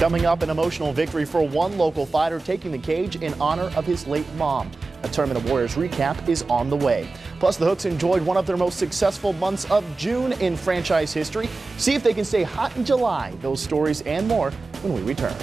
Coming up, an emotional victory for one local fighter taking the cage in honor of his late mom. A Tournament of Warriors recap is on the way. Plus, the Hooks enjoyed one of their most successful months of June in franchise history. See if they can stay hot in July. Those stories and more when we return.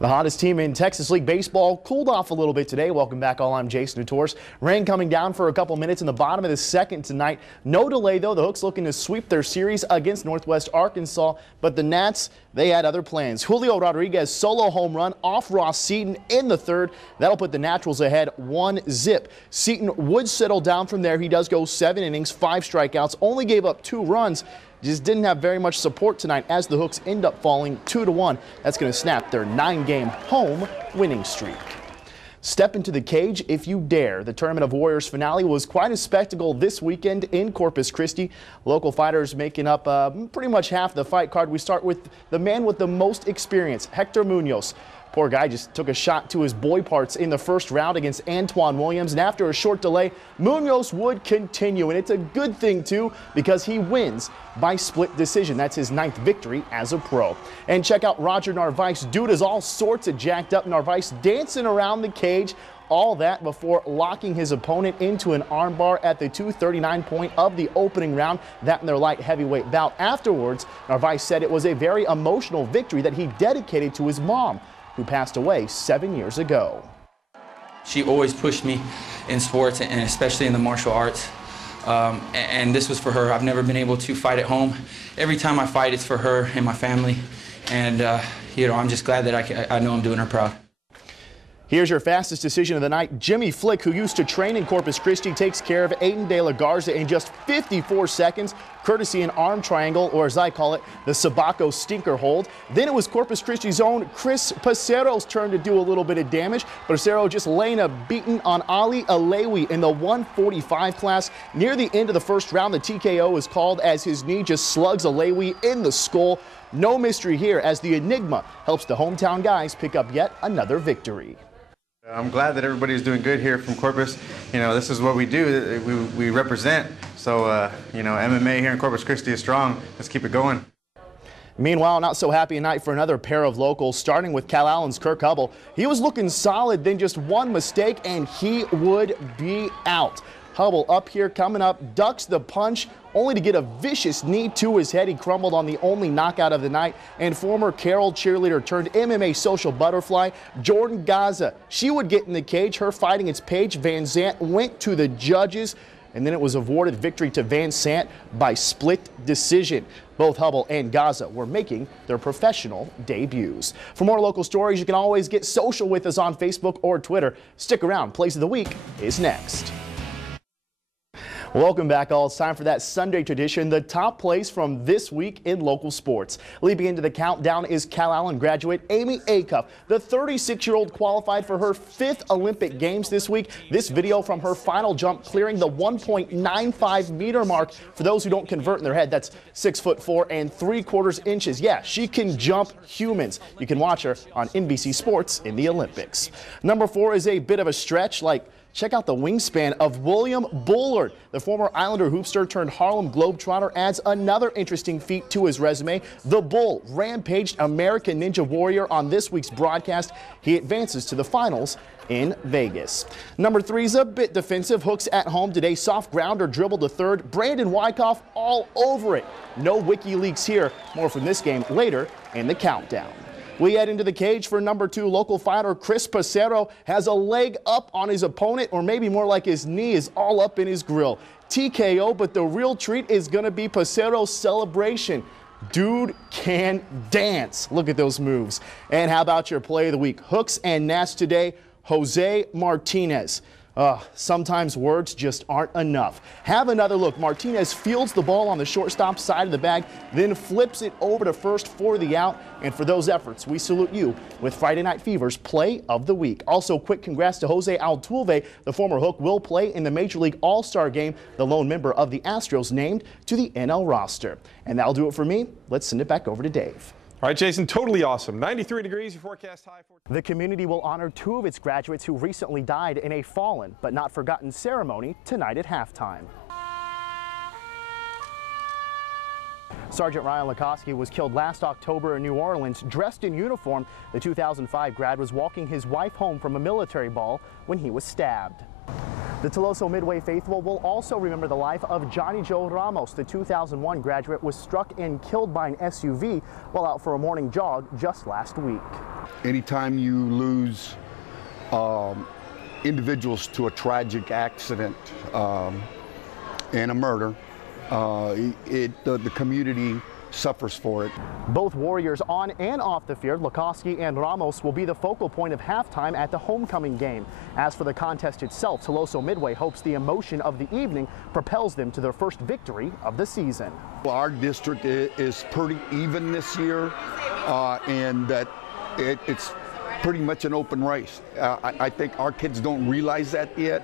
The hottest team in Texas League baseball cooled off a little bit today. Welcome back, all. I'm Jason Notoras. Rain coming down for a couple minutes in the bottom of the second tonight. No delay, though. The Hooks looking to sweep their series against Northwest Arkansas, but the Nats, they had other plans. Julio Rodriguez solo home run off Ross Seaton in the third. That'll put the Naturals ahead 1-0. Seaton would settle down from there. He does go 7 innings, 5 strikeouts, only gave up 2 runs. Just didn't have very much support tonight as the Hooks end up falling 2-1. That's going to snap their 9-game home winning streak. Step into the cage if you dare. The Tournament of Warriors finale was quite a spectacle this weekend in Corpus Christi. Local fighters making up pretty much half the fight card. We start with the man with the most experience, Hector Munoz. Poor guy just took a shot to his boy parts in the first round against Antoine Williams, and after a short delay, Munoz would continue, and it's a good thing too because he wins by split decision. That's his 9th victory as a pro. And check out Roger Narvaez. Dude is all sorts of jacked up. Narvaez dancing around the cage. All that before locking his opponent into an armbar at the 2:39 point of the opening round. That in their light heavyweight bout. Afterwards, Narvaez said it was a very emotional victory that he dedicated to his mom, who passed away 7 years ago. She always pushed me in sports and especially in the martial arts. And this was for her. I've never been able to fight at home. Every time I fight, it's for her and my family. And, I'm just glad that I know I'm doing her proud. Here's your fastest decision of the night. Jimmy Flick, who used to train in Corpus Christi, takes care of Aiden De La Garza in just 54 seconds, courtesy an arm triangle, or as I call it, the Sabaco stinker hold. Then it was Corpus Christi's own Chris Pacero's turn to do a little bit of damage. Pacero just laying a beating on Ali Alewi in the 145 class. Near the end of the first round, the TKO is called as his knee just slugs Alewi in the skull. No mystery here as the Enigma helps the hometown guys pick up yet another victory. I'm glad that everybody's doing good here from Corpus. This is what we do. We represent. So, MMA here in Corpus Christi is strong. Let's keep it going. Meanwhile, not so happy a night for another pair of locals, starting with Cal Allen's Kirk Hubble. He was looking solid, then just one mistake, and he would be out. Hubble up here, coming up, ducks the punch, only to get a vicious knee to his head. He crumbled on the only knockout of the night. And former Carroll cheerleader turned MMA social butterfly, Jordan Gaza. She would get in the cage. Her fighting against Paige Van Zant went to the judges, and then it was awarded victory to Van Sant by split decision. Both Hubble and Gaza were making their professional debuts. For more local stories, you can always get social with us on Facebook or Twitter. Stick around. Plays of the Week is next. Welcome back, all. It's time for that Sunday tradition, the top plays from this week in local sports. Leaping into the countdown is Cal Allen graduate Amy Acuff. The 36-year-old qualified for her 5th Olympic Games this week. This video from her final jump clearing the 1.95 meter mark. For those who don't convert in their head, that's 6'4" 3/4 inches. Yeah, she can jump humans. You can watch her on NBC Sports in the Olympics. Number 4 is a bit of a stretch, check out the wingspan of William Bullard. The former Islander hoopster turned Harlem Globetrotter adds another interesting feat to his resume. The Bull rampaged American Ninja Warrior on this week's broadcast. He advances to the finals in Vegas. Number 3 is a bit defensive. Hooks at home today. Soft grounder dribbled to third. Brandon Wyckoff all over it. No WikiLeaks here. More from this game later in the countdown. We head into the cage for number 2. Local fighter Chris Pacero has a leg up on his opponent, or maybe more like his knee is all up in his grill. TKO, but the real treat is going to be Pacero's celebration. Dude can dance. Look at those moves. And how about your play of the week? Hooks and Nats today, Jose Martinez. Sometimes words just aren't enough. Have another look. Martinez fields the ball on the shortstop side of the bag, then flips it over to first for the out. And for those efforts, we salute you with Friday Night Fever's Play of the Week. Also, quick congrats to Jose Altuve. The former Hook will play in the Major League All-Star game, the lone member of the Astros named to the NL roster. And that'll do it for me. Let's send it back over to Dave. All right, Jason, totally awesome. 93 degrees, your forecast high. The community will honor 2 of its graduates who recently died in a fallen but not forgotten ceremony tonight at halftime. Sergeant Ryan Lukoski was killed last October in New Orleans. Dressed in uniform, the 2005 grad was walking his wife home from a military ball when he was stabbed. The Tuloso Midway faithful will also remember the life of Johnny Joe Ramos. The 2001 graduate was struck and killed by an SUV while out for a morning jog just last week. Anytime you lose individuals to a tragic accident and a murder, the community suffers for it. Both Warriors on and off the field, Lukoski and Ramos, will be the focal point of halftime at the homecoming game. As for the contest itself, Tuloso Midway hopes the emotion of the evening propels them to their first victory of the season. Well, our district is pretty even this year, and that it's pretty much an open race. I think our kids don't realize that yet,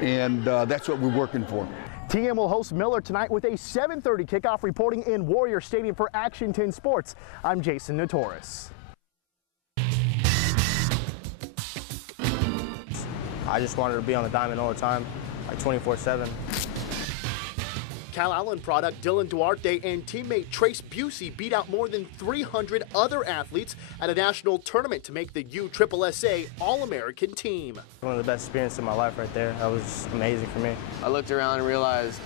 and that's what we're working for. TM will host Miller tonight with a 7:30 kickoff. Reporting in Warrior Stadium for Action 10 Sports, I'm Jason Notoras. I just wanted to be on the diamond all the time, like 24/7. Cal Allen product Dylan Duarte and teammate Trace Busey beat out more than 300 other athletes at a national tournament to make the USSSA All-American team. One of the best experiences of my life right there. That was amazing for me. I looked around and realized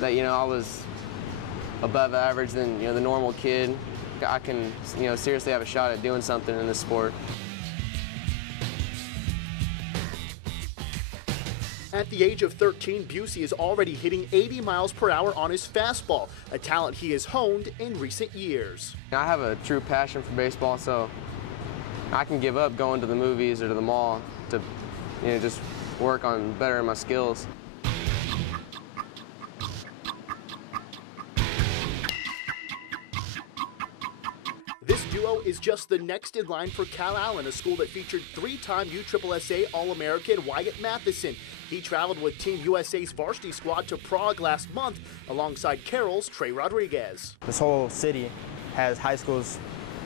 that, I was above average than, the normal kid. I can, seriously have a shot at doing something in this sport. At the age of 13, Busey is already hitting 80 miles per hour on his fastball, a talent he has honed in recent years. I have a true passion for baseball, so I can give up going to the movies or to the mall to, just work on bettering my skills. This duo is just the next in line for Cal Allen, a school that featured three-time USSSA All-American Wyatt Matheson. He traveled with Team USA's varsity squad to Prague last month alongside Carroll's Trey Rodriguez. This whole city has high schools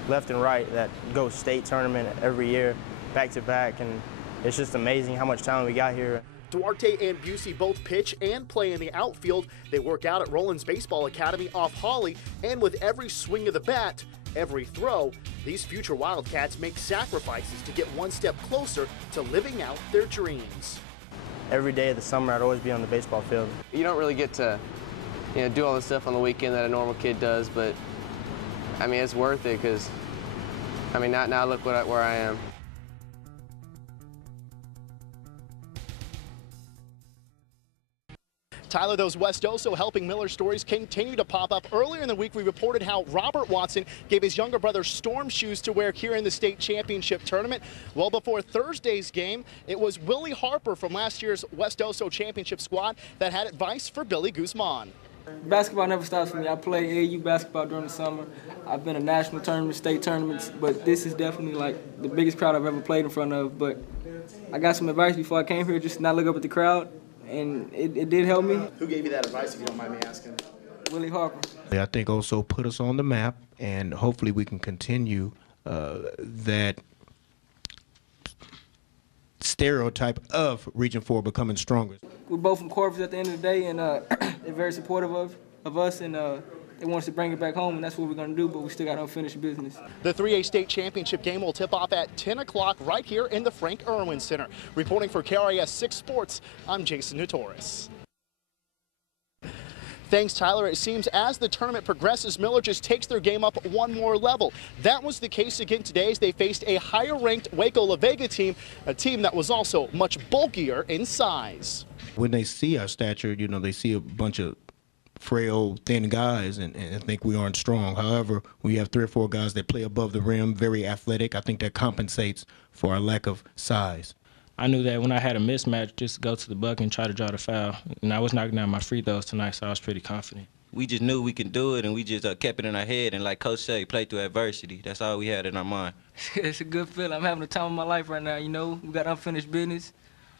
left and right that go state tournament every year, back to back, and it's just amazing how much talent we got here. Duarte and Busey both pitch and play in the outfield. They work out at Rollins Baseball Academy off Holly, and with every swing of the bat, every throw, these future Wildcats make sacrifices to get one step closer to living out their dreams. Every day of the summer, I'd always be on the baseball field. You don't really get to, do all the stuff on the weekend that a normal kid does, but, it's worth it because, now look where I am. Tyler, those West Oso helping Miller stories continue to pop up. Earlier in the week, we reported how Robert Watson gave his younger brother storm shoes to wear here in the state championship tournament. Well, before Thursday's game, it was Willie Harper from last year's West Oso championship squad that had advice for Billy Guzman. Basketball never stops for me. I play AAU basketball during the summer. I've been to national tournaments, state tournaments, but this is definitely like the biggest crowd I've ever played in front of. But I got some advice before I came here, just not look up at the crowd. And it did help me. Who gave you that advice, if you don't mind me asking? Willie Harper. I think also put us on the map, and hopefully we can continue that stereotype of Region 4 becoming stronger. We're both from Corpus at the end of the day, and they're very supportive of us, and they want us to bring it back home, and that's what we're going to do, but we still got unfinished business. The 3A state championship game will tip off at 10 o'clock right here in the Frank Irwin Center. Reporting for KRIS 6 Sports, I'm Jason Notoras. Thanks, Tyler. It seems as the tournament progresses, Miller just takes their game up one more level. That was the case again today as they faced a higher-ranked Waco La Vega team, a team that was also much bulkier in size. When they see our stature, they see a bunch of frail, thin guys and think we aren't strong. However, we have 3 or 4 guys that play above the rim, very athletic. I think that compensates for our lack of size. I knew that when I had a mismatch, just go to the bucket and try to draw the foul. And I was knocking down my free throws tonight, so I was pretty confident. We just knew we could do it, and we just kept it in our head. And like Coach said, play through adversity. That's all we had in our mind. It's a good feeling. I'm having the time of my life right now, We got unfinished business.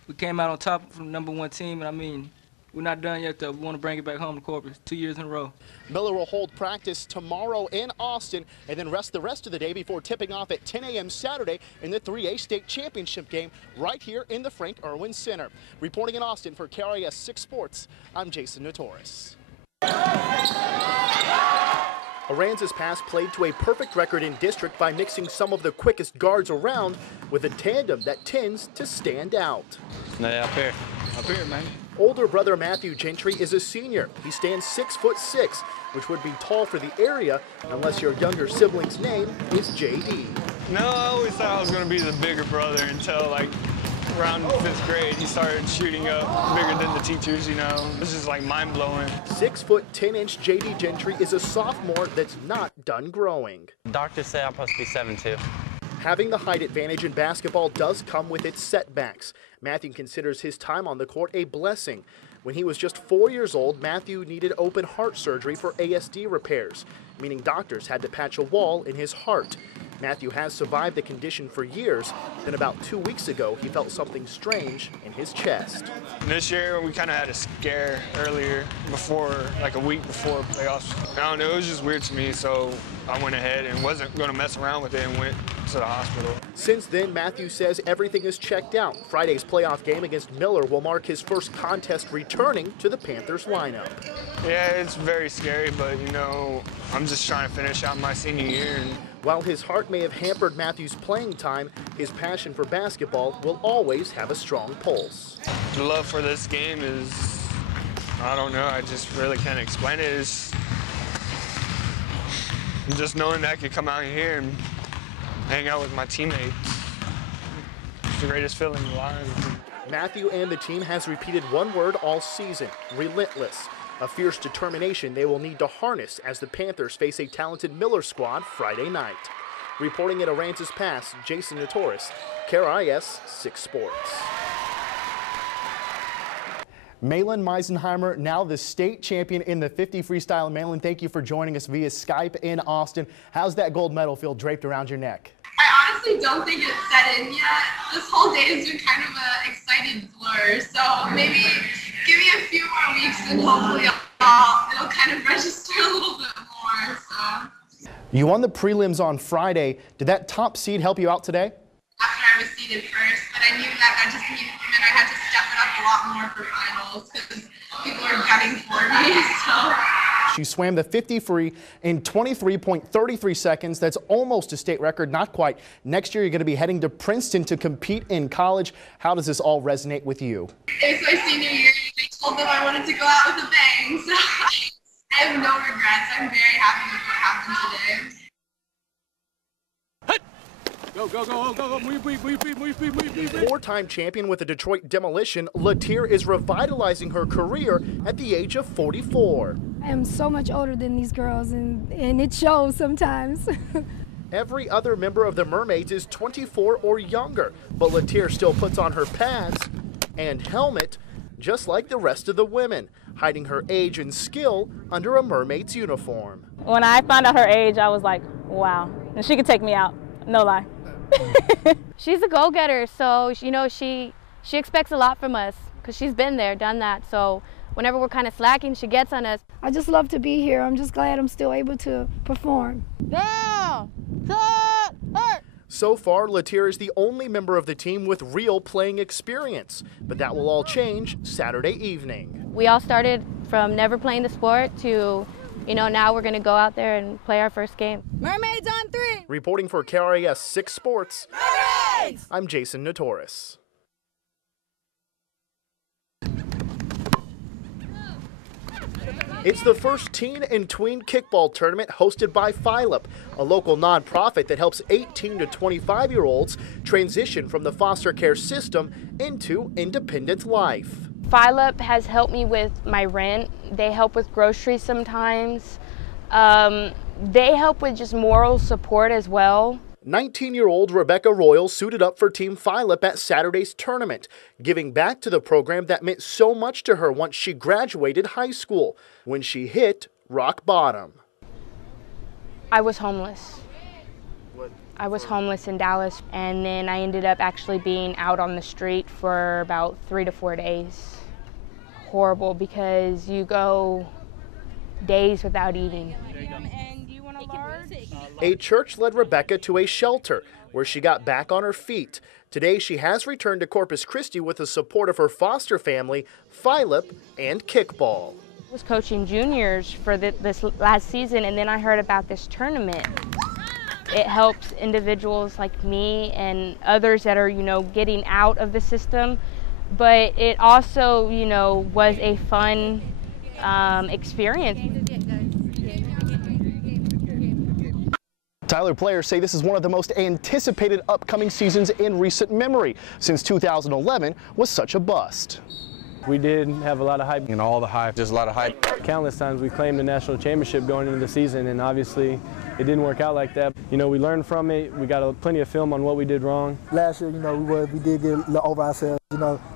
We came out on top from the #1 team, and we're not done yet, though. We want to bring it back home to Corpus 2 years in a row. Miller will hold practice tomorrow in Austin and then rest the rest of the day before tipping off at 10 a.m. Saturday in the 3A state championship game right here in the Frank Irwin Center. Reporting in Austin for KRIS 6 Sports, I'm Jason Notoras. Aransas Pass played to a perfect record in district by mixing some of the quickest guards around with a tandem that tends to stand out. Yeah, up here, man. Older brother Matthew Gentry is a senior. He stands 6'6", which would be tall for the area unless your younger sibling's name is JD. No, I always thought I was going to be the bigger brother until like around 5th grade. He started shooting up bigger than the teachers, you know. This is like mind-blowing. 6'10" JD Gentry is a sophomore that's not done growing. Doctors say I'm supposed to be 7'2". Having the height advantage in basketball does come with its setbacks. Matthew considers his time on the court a blessing. When he was just 4 years old, Matthew needed open heart surgery for ASD repairs, meaning doctors had to patch a wall in his heart. Matthew has survived the condition for years. Then about 2 weeks ago, he felt something strange in his chest. This year, we kind of had a scare earlier before, like a week before playoffs. I don't know, it was just weird to me, so I went ahead and wasn't going to mess around with it and went to the hospital. Since then, Matthew says everything is checked out. Friday's playoff game against Miller will mark his first contest returning to the Panthers lineup. Yeah, it's very scary, but, you know, I'm just trying to finish out my senior year. While his heart may have hampered Matthew's playing time, his passion for basketball will always have a strong pulse. The love for this game is, I don't know, I just really can't explain it. It's just knowing that I could come out here and hang out with my teammates. It's the greatest feeling alive. Matthew and the team has repeated one word all season: relentless. A fierce determination they will need to harness as the Panthers face a talented Miller squad Friday night. Reporting at Aransas Pass, Jason Notoras, KRIS 6 Sports. Malin Meisenheimer, now the state champion in the 50 freestyle. Malin, thank you for joining us via Skype in Austin. How's that gold medal feel draped around your neck? I honestly don't think it's set in yet. This whole day has been kind of an excited blur, so maybe give me a few more weeks and hopefully it'll kind of register a little bit more. So. You won the prelims on Friday. Did that top seed help you out today? After I was seeded first, but I knew that just meant I had to step it up a lot more for finals because people are gunning for me. So. She swam the 50 free in 23.33 seconds. That's almost a state record, not quite. Next year, you're going to be heading to Princeton to compete in college. How does this all resonate with you? It was my senior year. I told them I wanted to go out with a bang, so I have no regrets. I'm very happy with what happened today. Go, go, go, go, go, move. Four-time champion with the Detroit Demolition, Latier is revitalizing her career at the age of 44. I am so much older than these girls, and it shows sometimes. Every other member of the Mermaids is 24 or younger, but Latier still puts on her pads and helmet, just like the rest of the women, hiding her age and skill under a Mermaid's uniform. When I found out her age, I was like, wow, and she could take me out, no lie. She's a go-getter, so you know she expects a lot from us because she's been there, done that. So whenever we're kind of slacking, she gets on us. I just love to be here. I'm just glad I'm still able to perform. So far, Latier is the only member of the team with real playing experience, but that will all change Saturday evening. We all started from never playing the sport to, you know, now we're going to go out there and play our first game. Mermaids on 3! Reporting for KRIS 6 Sports, Mermaids! I'm Jason Notoras. It's the first teen and tween kickball tournament hosted by Philip, a local nonprofit that helps 18 to 25-year-olds transition from the foster care system into independent life. Philip has helped me with my rent. They help with groceries sometimes. They help with just moral support as well. 19-year-old Rebecca Royal suited up for Team Philip at Saturday's tournament, giving back to the program that meant so much to her once she graduated high school, when she hit rock bottom. I was homeless. I was homeless in Dallas, and then I ended up actually being out on the street for about 3 to 4 days. Horrible, because you go days without eating. A church led Rebecca to a shelter where she got back on her feet. Today she has returned to Corpus Christi with the support of her foster family, Philip, and kickball. I was coaching juniors for this last season, and then I heard about this tournament. It helps individuals like me and others that are, getting out of the system, but it also, was a fun experience. Tyler, players say this is one of the most anticipated upcoming seasons in recent memory, since 2011 was such a bust. We did have a lot of hype. And all the hype, just a lot of hype. Countless times we claimed the national championship going into the season, and obviously it didn't work out like that. We learned from it. We got plenty of film on what we did wrong. Last year, we did get a little over ourselves,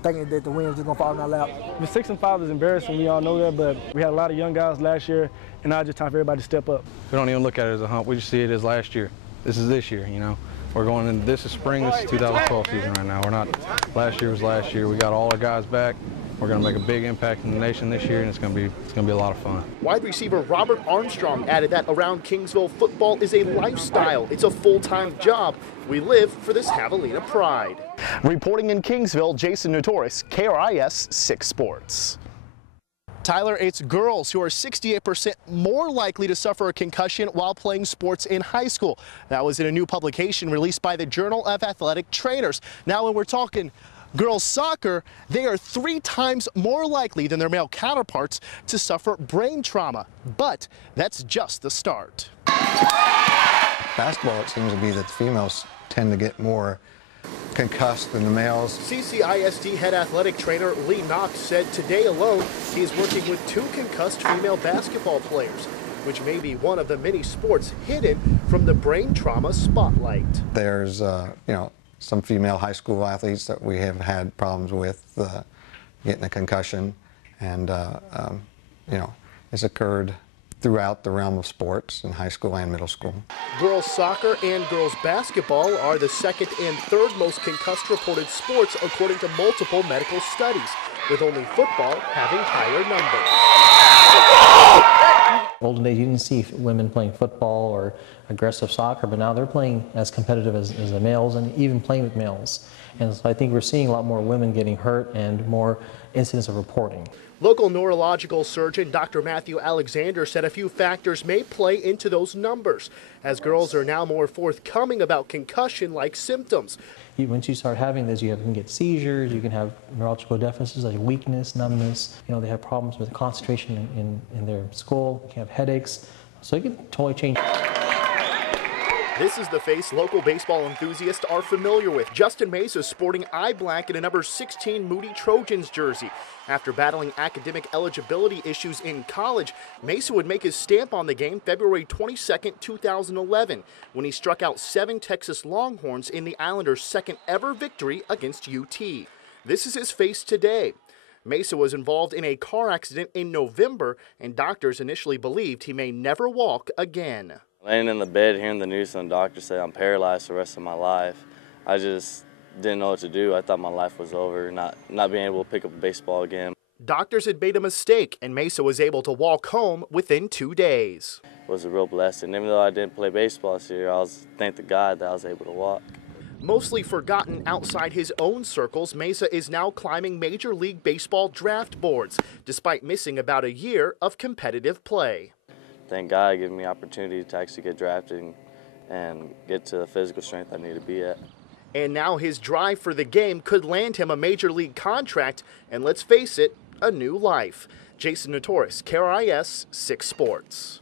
thinking that the win was just going to fall in our lap. The 6-5 is embarrassing, we all know that, but we had a lot of young guys last year, and now it's just time for everybody to step up. We don't even look at it as a hump. We just see it as last year. This is this year, We're going in, this is spring, this is 2012 season right now. We're not, last year was last year. We got all our guys back. We're going to make a big impact in the nation this year, and it's going to be a lot of fun. Wide receiver Robert Armstrong added that around Kingsville, football is a lifestyle. It's a full-time job. We live for this Javelina pride. Reporting in Kingsville, Jason Notoras, KRIS 6 Sports. Tyler, it's girls who are 68% more likely to suffer a concussion while playing sports in high school. That was in a new publication released by the Journal of Athletic Trainers. Now, when we're talking girls soccer, they are 3 times more likely than their male counterparts to suffer brain trauma. But that's just the start. Basketball, it seems to be that the females tend to get more concussed than the males. CCISD head athletic trainer Lee Knox said today alone he is working with 2 concussed female basketball players, which may be one of the many sports hidden from the brain trauma spotlight. There's, some female high school athletes that we have had problems with getting a concussion, and it's occurred throughout the realm of sports in high school and middle school. Girls soccer and girls basketball are the 2nd and 3rd most concussed reported sports according to multiple medical studies, with only football having higher numbers. Olden days, you didn't see women playing football or aggressive soccer, but now they're playing as competitive as the males and even playing with males. And so I think we're seeing a lot more women getting hurt and more incidents of reporting. Local neurological surgeon Dr. Matthew Alexander said a few factors may play into those numbers, as girls are now more forthcoming about concussion-like symptoms. Once you start having this, you can get seizures, you can have neurological deficits like weakness, numbness. They have problems with concentration in their school, you can have headaches, so it can totally change. This is the face local baseball enthusiasts are familiar with. Justin Mesa sporting eye black in a number 16 Moody Trojans jersey. After battling academic eligibility issues in college, Mesa would make his stamp on the game February 22, 2011, when he struck out 7 Texas Longhorns in the Islanders' 2nd ever victory against UT. This is his face today. Mesa was involved in a car accident in November, and doctors initially believed he may never walk again. Laying in the bed, hearing the news from the doctor say I'm paralyzed the rest of my life, I just didn't know what to do. I thought my life was over, not being able to pick up a baseball again. Doctors had made a mistake, and Mesa was able to walk home within 2 days. It was a real blessing. Even though I didn't play baseball this year, thank the God that I was able to walk. Mostly forgotten outside his own circles, Mesa is now climbing Major League Baseball draft boards, despite missing about a year of competitive play. Thank God giving me the opportunity to actually get drafted and get to the physical strength I need to be at. And now his drive for the game could land him a major league contract and, let's face it, a new life. Jason Notoras, KRIS 6 Sports.